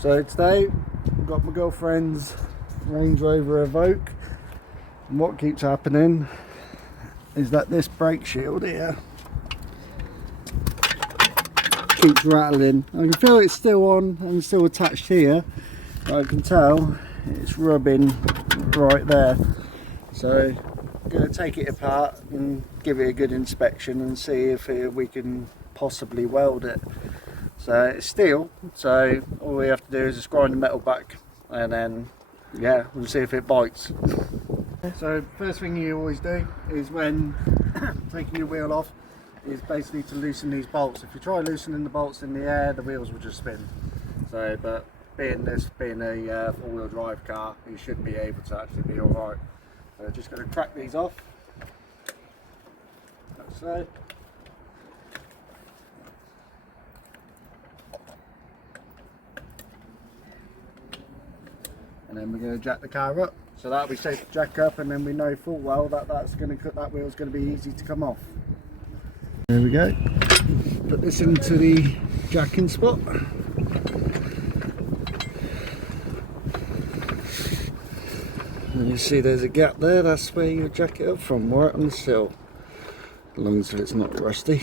So today I've got my girlfriend's Range Rover Evoque, and what keeps happening is that this brake shield here keeps rattling. I can feel it's still on and still attached here, but I can tell it's rubbing right there. So I'm going to take it apart and give it a good inspection and see if we can possibly weld it. So it's steel, so all we have to do is just grind the metal back, and then yeah, we'll see if it bites. So first thing you always do is when taking your wheel off is basically to loosen these bolts. If you try loosening the bolts in the air, the wheels will just spin. So, but being a four-wheel drive car, you should be able to actually be alright. So just going to crack these off, like so. And then we're going to jack the car up, so that'll be safe to jack up, and then we know full well that that wheel's going to be easy to come off. There we go. Put this into the jacking spot. And you see there's a gap there. That's where you jack it up from, right on the sill, as long as it's not rusty.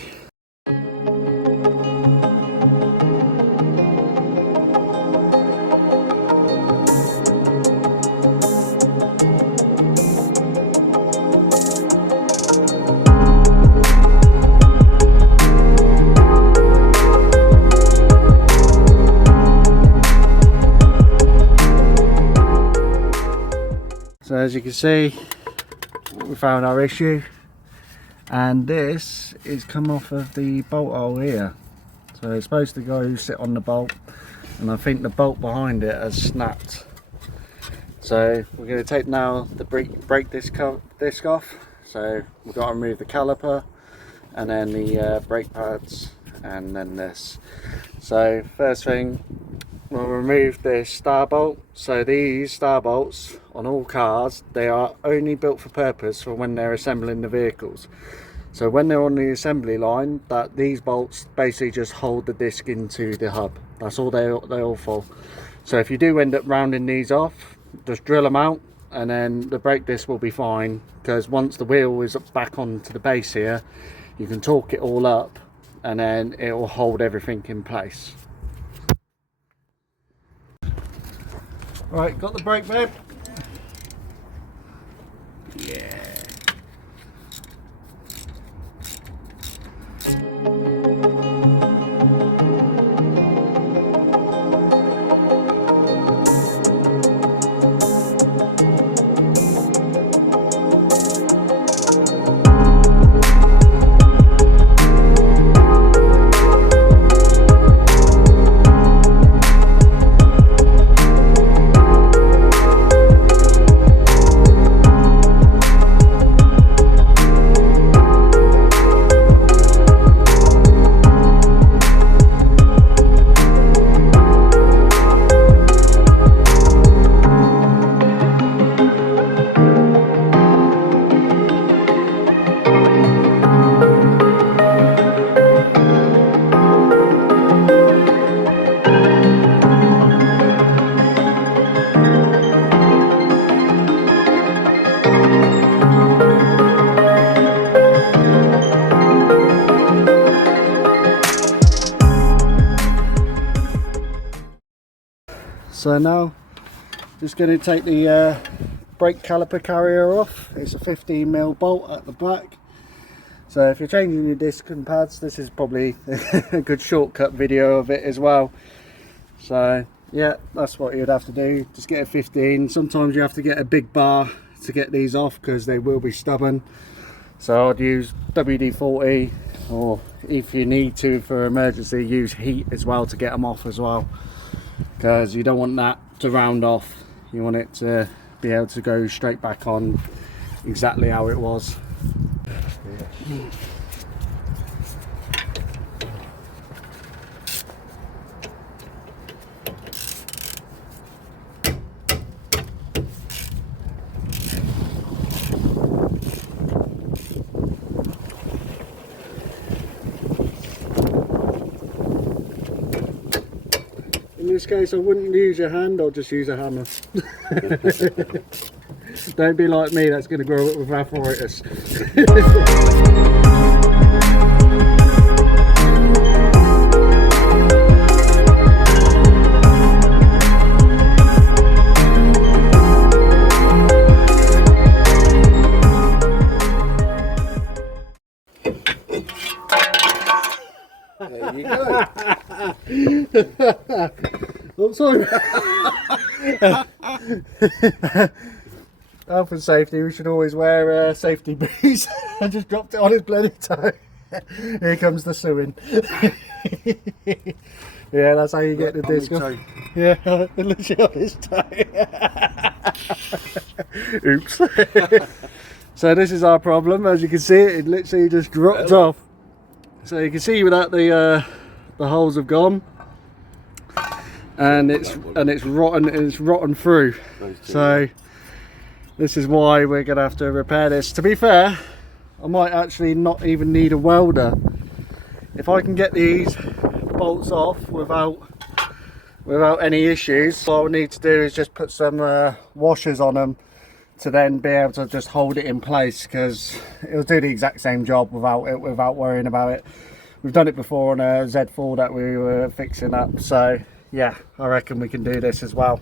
So as you can see, we found our issue, and this is come off of the bolt hole here. So it's supposed to go sit on the bolt, and I think the bolt behind it has snapped. So we're going to take now the brake disc off. So we've got to remove the caliper, and then the brake pads, and then this. So first thing, we'll remove this star bolt. So these star bolts on all cars, they are only built for purpose for when they're assembling the vehicles. So when they're on the assembly line, that these bolts basically just hold the disc into the hub. That's all they're all for. So if you do end up rounding these off, just drill them out, and then the brake disc will be fine, because once the wheel is back onto the base here, you can torque it all up, and then it will hold everything in place. Right, got the brake, babe? Yeah. So now, just going to take the brake caliper carrier off. It's a 15mm bolt at the back. So if you're changing your disc and pads, this is probably a good shortcut video of it as well. So yeah, that's what you'd have to do. Just get a 15. Sometimes you have to get a big bar to get these off, because they will be stubborn. So I'd use WD-40, or if you need to for emergency, use heat as well to get them off as well, because you don't want that to round off. You want it to be able to go straight back on exactly how it was. this case I wouldn't use your hand, I'll just use a hammer. Don't be like me, that's going to grow up with arthritis. There you go. Oh, sorry. Health and safety, we should always wear safety boots. I just dropped it on his bloody toe. Here comes the suing. Yeah, that's how you get the disc off. Yeah, literally on his toe. Oops. So this is our problem. As you can see, it literally just dropped off. So you can see without the holes have gone, and it's rotten. It's rotten through. So this is why we're gonna have to repair this. To be fair, I might actually not even need a welder. If I can get these bolts off without any issues, all I need to do is just put some washers on them to then be able to just hold it in place, because it'll do the exact same job without worrying about it. We've done it before on a Z4 that we were fixing up, so yeah, I reckon we can do this as well.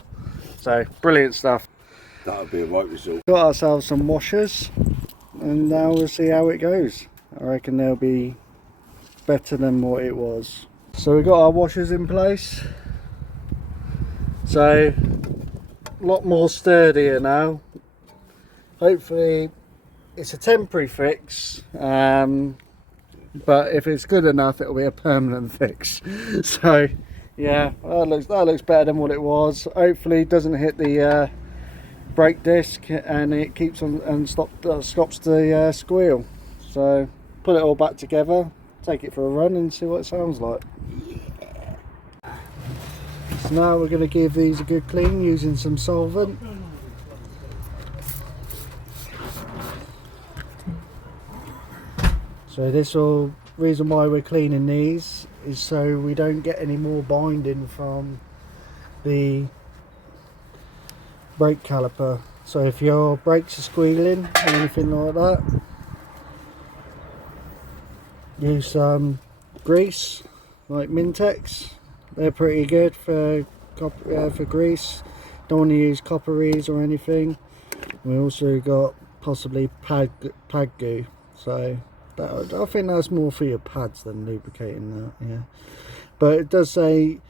So brilliant stuff. That'll be a right result. Got ourselves some washers, and now we'll see how it goes. I reckon they'll be better than what it was. So we've got our washers in place, so a lot more sturdier now. Hopefully it's a temporary fix, but if it's good enough it'll be a permanent fix. So yeah, that looks better than what it was. Hopefully it doesn't hit the brake disc and it keeps on and stops the squeal. So put it all back together, take it for a run and see what it sounds like. So now we're going to give these a good clean using some solvent. So reason why we're cleaning these is so we don't get any more binding from the brake caliper. So if your brakes are squealing or anything like that, use some grease like Mintex. They're pretty good for grease. Don't want to use copperies or anything. We also got possibly pad goo. So I think that's more for your pads than lubricating that, yeah. But it does say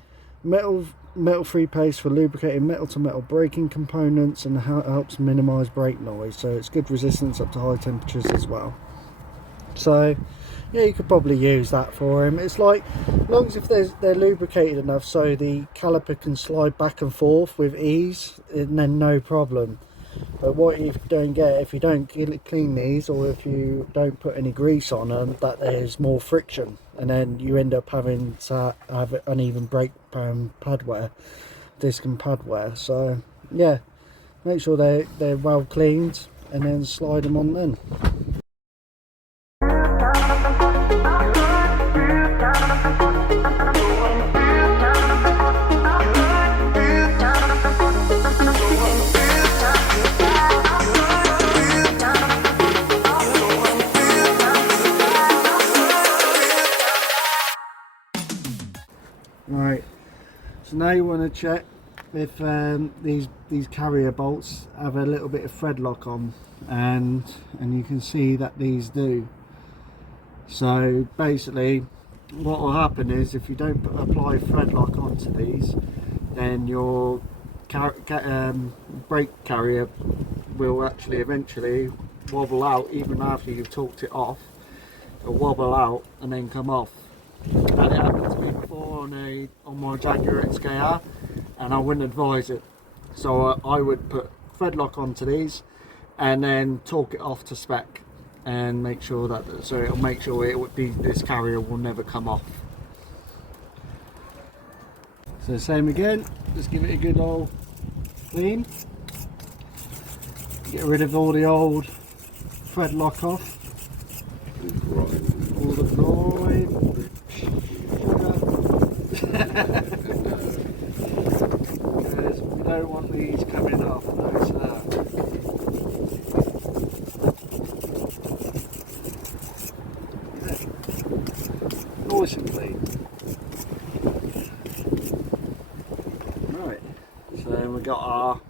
metal-free paste for lubricating metal-to-metal braking components, and how it helps minimise brake noise. So it's good resistance up to high temperatures as well. So yeah, you could probably use that for him. It's like, as long as if they're lubricated enough so the caliper can slide back and forth with ease, and then no problem. But what you don't get if you don't clean these, or if you don't put any grease on them, that there's more friction, and then you end up having to have uneven brake pad wear, disc and pad wear. So yeah, make sure they're well cleaned and then slide them on then. Right, so now you want to check if these carrier bolts have a little bit of thread lock on, and you can see that these do. So basically what will happen is, if you don't apply thread lock onto these, then your brake carrier will actually eventually wobble out. Even after you've torqued it off, it'll wobble out and then come off. And it happened to me before on my Jaguar XKR, and I wouldn't advise it. So I would put thread lock onto these and then torque it off to spec, and make sure that, so it'll make sure this carrier will never come off. So same again, just give it a good old clean, get rid of all the old thread lock off, all the groin, don't want these coming off, no sir. Nice and clean. Right, so then we've got our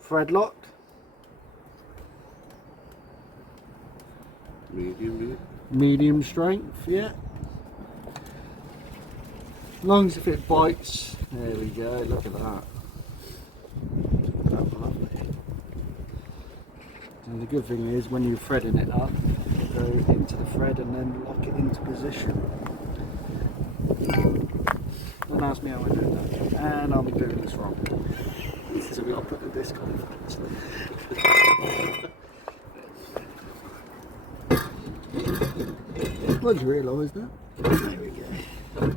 thread lock. Medium strength, yeah. As long as if it bites, there we go, look at that. That's lovely. And the good thing is when you're threading it up, you go into the thread and then lock it into position. Don't ask me how I do that. And I'll be doing this wrong. So we've got to put the disc on first. Once you realise that, there we go.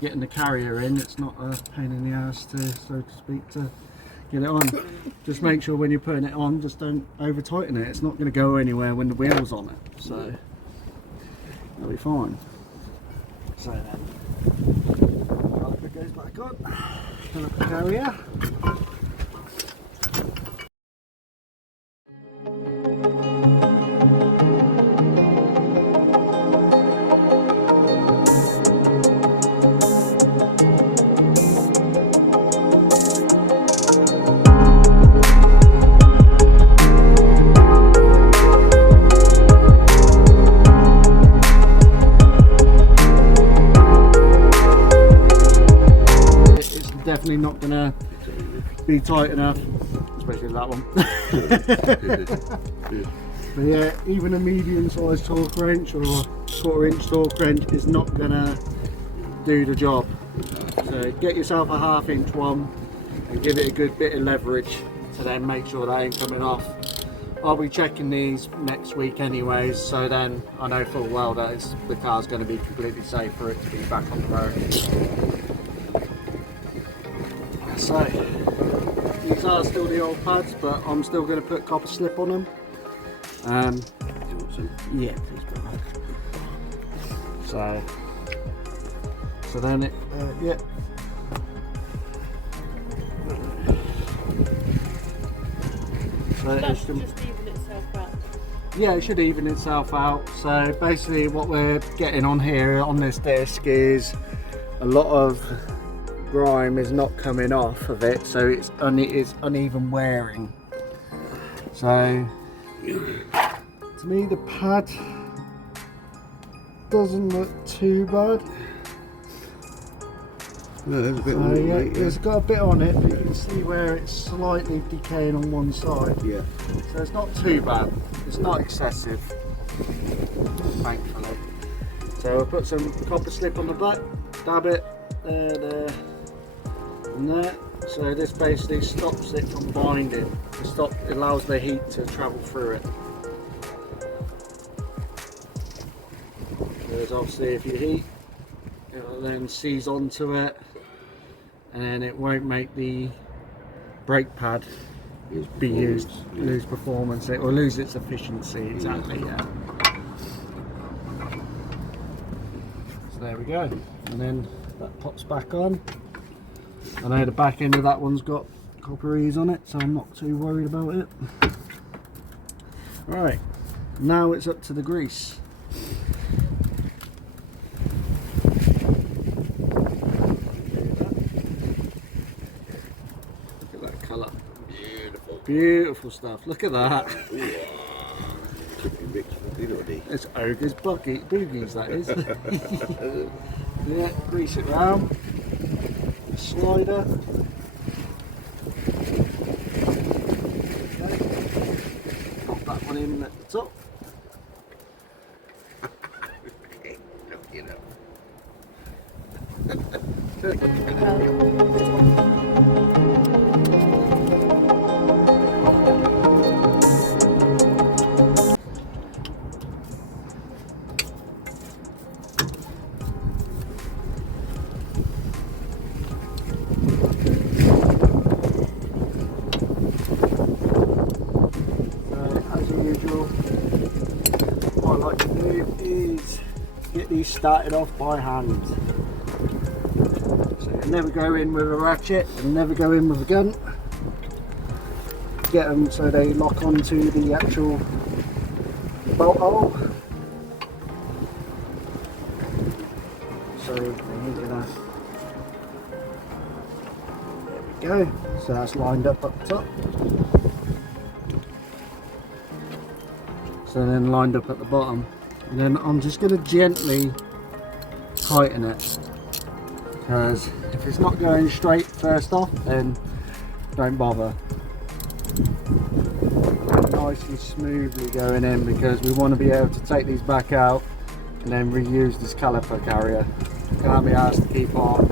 Getting the carrier in, it's not a pain in the ass to, so to speak, to get it on. Just make sure when you're putting it on, just don't over tighten it. It's not going to go anywhere when the wheel's on it, so that'll be fine. So then, caliper goes back on, caliper carrier. Definitely not gonna be tight enough, especially that one. But yeah, even a medium-sized torque wrench or a quarter-inch torque wrench is not gonna do the job. So get yourself a half-inch one and give it a good bit of leverage to then make sure that ain't coming off. I'll be checking these next week anyways, so then I know full well that the car's going to be completely safe for it to be back on the road. So, these are still the old pads, but I'm still going to put copper slip on them. Yeah, please put that. So then it, yeah. So that should just even itself out. Yeah, it should even itself out. So basically what we're getting on here on this disc is a lot of grime is not coming off of it, so it's uneven wearing. So to me the pad doesn't look too bad. No, there's a bit So on it, yeah, mate, it's got a bit on it, but you can see where it's slightly decaying on one side. Yeah. So it's not too bad. It's not excessive, thankfully. So we'll put some copper slip on the back, dab it there, and there. So this basically stops it from binding. It allows the heat to travel through it. Because obviously if you heat, it will then seize onto it, and then it won't make the brake pad lose performance. It will lose its efficiency. Exactly. Yeah. So there we go, and then that pops back on. I know the back end of that one's got copper ease on it, so I'm not too worried about it. Right, now it's up to the grease. Look at that colour. Beautiful. Beautiful stuff. Look at that. It's Ogre's boogies, that is. Yeah, grease it round. Slider. Okay. Pop that one in at the top. What I like to do is get these started off by hand. So you're never go in with a ratchet and never go in with a gun. Get them so they lock onto the actual bolt hole. So there we go. So that's lined up the top. So then lined up at the bottom. And then I'm just going to gently tighten it. Because if it's not going straight first off, then don't bother. Nicely smoothly going in, because we want to be able to take these back out and then reuse this caliper carrier. Can't be asked to keep on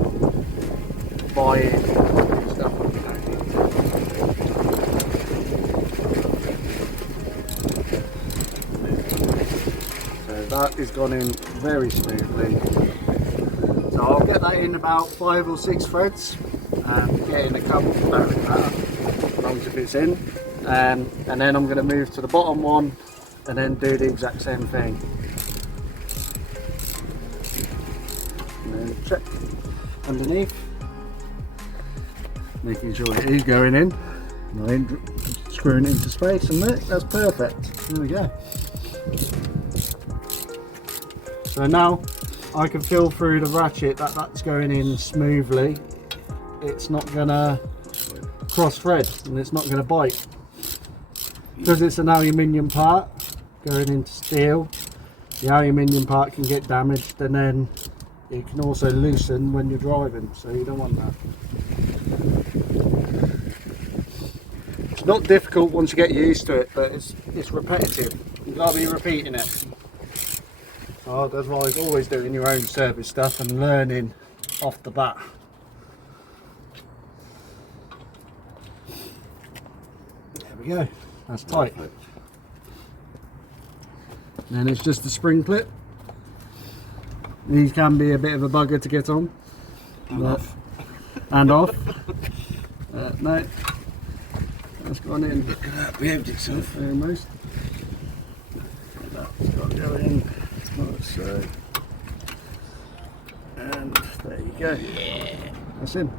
buying new stuff when we don't need to. So that is gone in very smoothly. So I'll get that in about 5 or 6 threads and get in a couple about that, as long as it fits in. And then I'm going to move to the bottom one and then do the exact same thing. And then check underneath, making sure it is going in. And then screwing it into space, and that's perfect. There we go. So now I can feel through the ratchet that that's going in smoothly. It's not gonna cross thread and it's not gonna bite, because it's an aluminium part going into steel. The aluminium part can get damaged, and then it can also loosen when you're driving, so you don't want that. It's not difficult once you get used to it, but it's repetitive. You've got to be repeating it. So that's why it's always doing your own service stuff and learning off the bat. There we go, that's tight. Then it's just a spring clip. These can be a bit of a bugger to get on. And off. And off. No, that's gone in. Look at that, behaved itself. Almost. That's got to go in like so. And there you go. Yeah. That's in.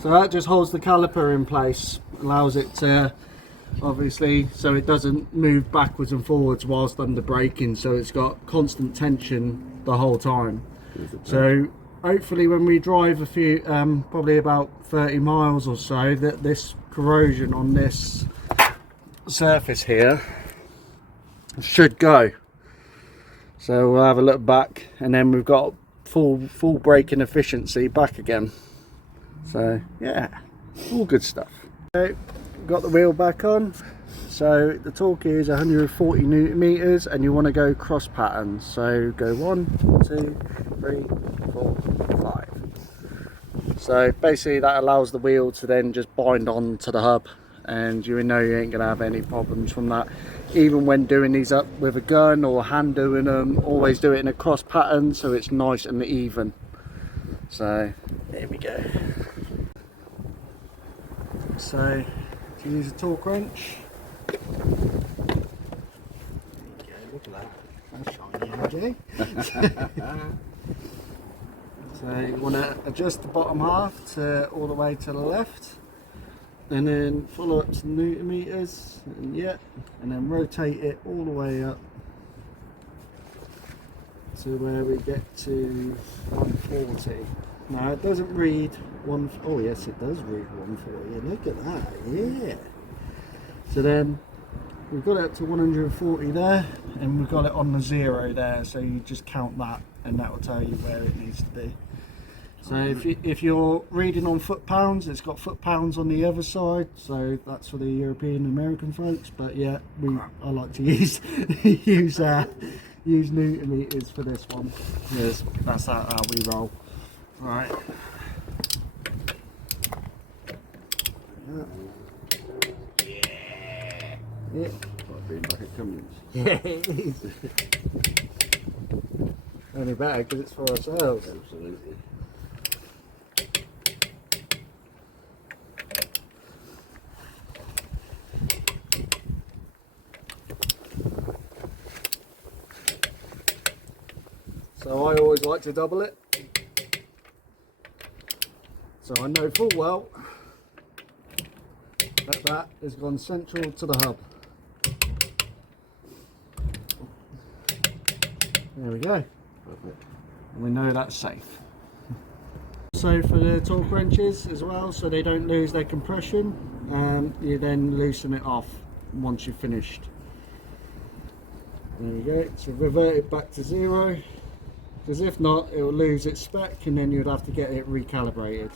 So that just holds the caliper in place, allows it to, obviously, so it doesn't move backwards and forwards whilst under braking, so it's got constant tension the whole time. So hopefully when we drive a few, probably about 30 miles or so, that this corrosion on this surface here should go. So we'll have a look back, and then we've got full braking efficiency back again. So yeah, all good stuff. So, got the wheel back on. So the torque is 140 newton meters, and you want to go cross patterns. So go 1, 2, 3, 4, 5. So basically that allows the wheel to then just bind on to the hub, and you know you ain't gonna have any problems from that. Even when doing these up with a gun or hand doing them, always do it in a cross pattern so it's nice and even. So there we go. So to use a torque wrench. There you go, look at that. That's shiny energy. So you want to adjust the bottom half to all the way to the left, and then follow up some newton meters, and then rotate it all the way up to where we get to 140. Now it doesn't read oh yes it does read 140, look at that, yeah. So then we've got it up to 140 there, and we've got it on the 0 there, so you just count that and that will tell you where it needs to be. So if you're reading on foot pounds, it's got foot pounds on the other side, so that's for the European and American folks. But yeah, I like to use use newton meters for this one. Yes, that's how we roll. Right. Yeah. Like being back at Cummins. Yeah, it is. Only better because it's for ourselves. Absolutely. So I always like to double it. So I know full well that that has gone central to the hub. There we go. And we know that's safe. So for the torque wrenches as well, so they don't lose their compression, you then loosen it off once you've finished. There we go, so revert it back to 0, because if not it will lose its spec and then you'd have to get it recalibrated.